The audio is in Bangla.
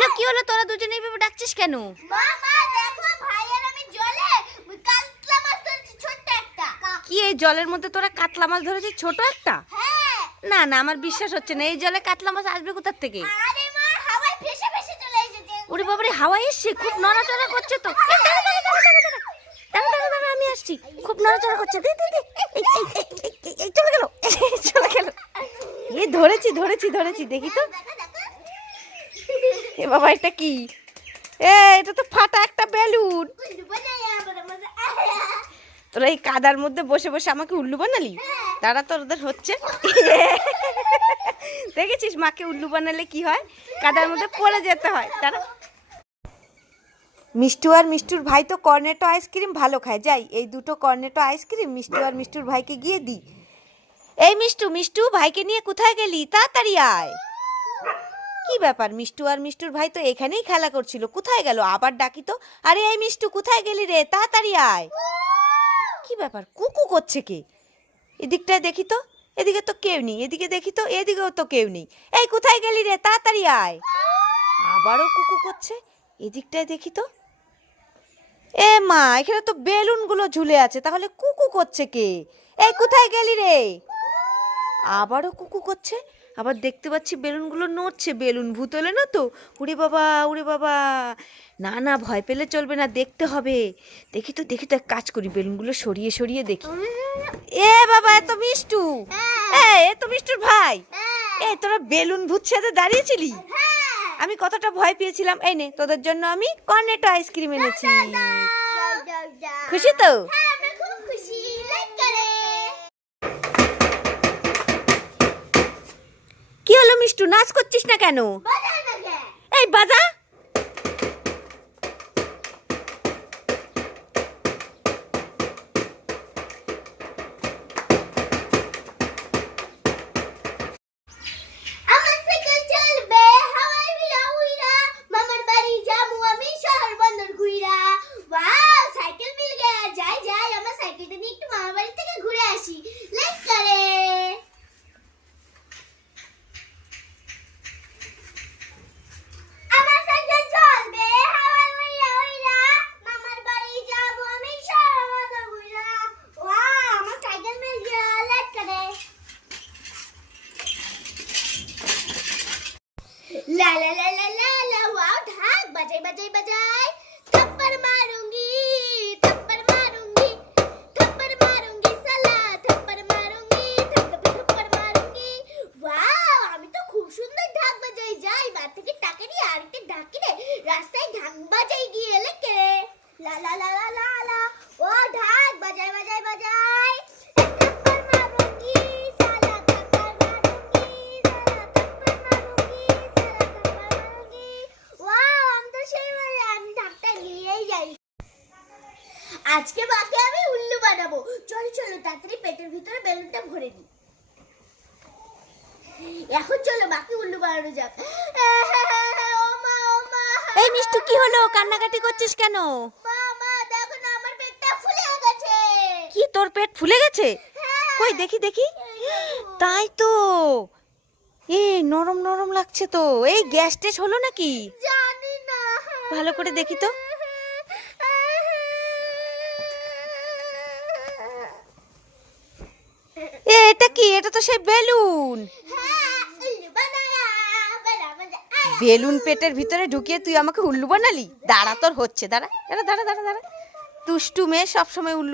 হলো? কি হলো? তোরা দুজনে এইভাবে ডাকছিস কেন? মা মা দেখো ভাই আর আমি জলে কাতলা মাছ ধরেছি ছোট্ট একটা। কি এই জলের মধ্যে তোরা কাতলা মাছ ধরেছিস? ছোট একটা? হ্যাঁ। না না আমার বিশ্বাস হচ্ছে না। এই জলে কাতলা মাছ আসবে কোথার থেকে? আরে মা হাওয়ায় ভেসে ভেসে চলে এসেছে। ওরে বাবারে হাওয়া এসছে? খুব নড়াচড়া করছে তো। আমি আসছি। খুব নড়াচড়া করছে। দে দে দে। এই, এই, এই, এই, এই, এই, চলে গেল। এই, চলে গেল। এ ধরেছি ধরেছি ধরেছি। দেখি তো। দেখো। এ বাবা, এটা কি? এ, এটা তো ফাটা একটা বেলুন। তোরা এই কাদার মধ্যে বসে বসে আমাকে উল্লু বানালি? তোর ওদের হচ্ছে। দেখেছিস মাকে উল্লু বানালে কি হয়? কাদার মধ্যে পড়ে যেতে হয়। দাঁড়া। মিষ্টু আর মিষ্টুর ভাই তো কর্নেটো আইসক্রিম ভালো খায়। যাই, এই দুটো কর্নেটো আইসক্রিম মিষ্টু আর মিষ্টুর ভাইকে গিয়ে দিই। এই মিষ্টু মিষ্টু, ভাইকে নিয়ে কোথায় গেলি? তাড়াতাড়ি আয়। কি ব্যাপার? মিষ্টু আর মিষ্টুর ভাই তো এখানেই খেলা করছিল। কোথায় গেল? আবার ডাকি তো? আরে এই মিষ্টু, কোথায় গেলি রে? তাড়াতাড়ি আয়। কি ব্যাপার? কুকু করছে কে? এদিকটায় দেখি তো? এদিকে তো কেউ নেই। এদিকে দেখি তো? এদিকেও তো কেউ নেই। এই, কোথায় গেলি রে? তাড়াতাড়ি আয়। আবারও কুকু করছে? এদিকটায় দেখি তো? এ মা, এখানে তো বেলুনগুলো ঝুলে আছে। তাহলে কুকু করছে কে? এই, কোথায় গেলি রে? আবারও কুকু করছে? আবার দেখতে পাচ্ছি বেলুনগুলো নড়ছে, বেলুন ভূত হলে না তো, উড়ে বাবা উড়ে বাবা। না না, ভয় পেলে চলবে না, দেখতে হবে। দেখি তো দেখি তো, এক কাজ করি, বেলুনগুলো সরিয়ে সরিয়ে দেখি। এ বাবা এত মিষ্টু। এ এ তো মিষ্টুর ভাই। এ, তোরা বেলুন ভূত সাথে দাঁড়িয়েছিলি? আমি কতটা ভয় পেয়েছিলাম। এই নে, তোদের জন্য আমি কর্নেটো আইসক্রিম এনেছি। খুশি তো হ্যাঁ আমরা খুব খুশি লাইক করে হলো নাচ করছিস না কেন? এই বাজা ला ला ला ला ला ला वाओ ढाक बजाई बजाई बजाई थप्पड़ मारूंगी थप्पड़ मारूंगी थप्पड़ मारूंगी साला थप्पड़ मारूंगी थप्पड़ थप्पड़ मारूंगी ওয়াও আমি তো খুব সুন্দর ঢাক বাজাই যাই বা থেকে টাকা নিয়ে আরেকটা ঢাক কিনে রাস্তায় ঢাক বাজাই গিয়ে লেকে লা লা লা লা লা লা ও ঢাক বাজাই বাজাই বাজাই আজকে মাকে আমি উল্লু বানাবো। চলো চলো তাড়াতাড়ি পেটের ভিতরে বেলুনটা ভরে নিই। এখন চলো মাকে উল্লু বানানো যাক। এই মিষ্টু কি হলো? কান্নাকাটি করছিস কেন? মা মা দেখো না আমার পেটটা ফুলে গেছে। কি তোর পেট ফুলে গেছে? হ্যাঁ। কই দেখি দেখি। তাই তো। এ নরম নরম লাগছে তো। এই গ্যাস টেস হলো নাকি? জানি না। ভালো করে দেখি তো। এটা কি? এটা তো সেই বেলুন। বেলুন পেটের ভিতরে ঢুকিয়ে তুই আমাকে উল্লু বানালি? দাঁড়া, তোর হচ্ছে। দাঁড়া দাঁড়া দাঁড়া দাঁড়া। দাঁড়া দুষ্টু মেয়ে সবসময় উল্লু